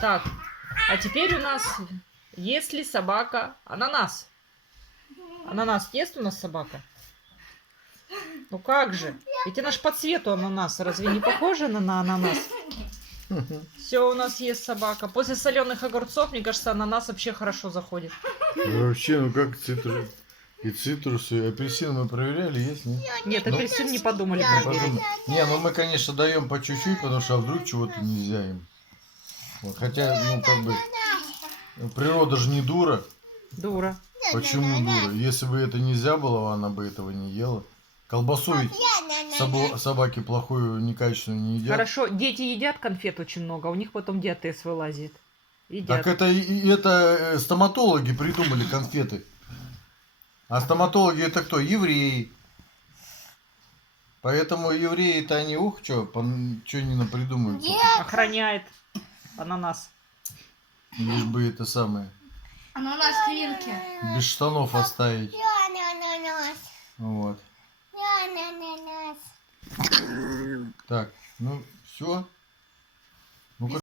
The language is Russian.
Так, а теперь у нас, если собака ананас. Ананас ест у нас собака? Ну как же? Ведь она ж по цвету ананас. Разве не похоже на ананас? Все у нас есть собака. После соленых огурцов, мне кажется, ананас вообще хорошо заходит. Вообще, ну как цитрус. И цитрусы, и апельсины мы проверяли, есть, нет? Нет, Ну, апельсин не подумали проверить. подумай. Не, ну мы, конечно, даем по чуть-чуть, потому что вдруг чего-то нельзя им. Вот, хотя, ну, как бы, природа же не дура. Дура. Почему дура? Если бы это нельзя было, она бы этого не ела. Колбасу ведь собаки плохую, некачественную не едят. Хорошо, дети едят конфет очень много, а у них потом диатез вылазит. Едят. Так это стоматологи придумали конфеты. А стоматологи это кто? Евреи. Поэтому евреи-то они, что не напридумывают. Охраняет ананас. Лишь бы это самое. Ананас свинки. Без штанов оставить. Вот. Так, ну все. Ну-ка.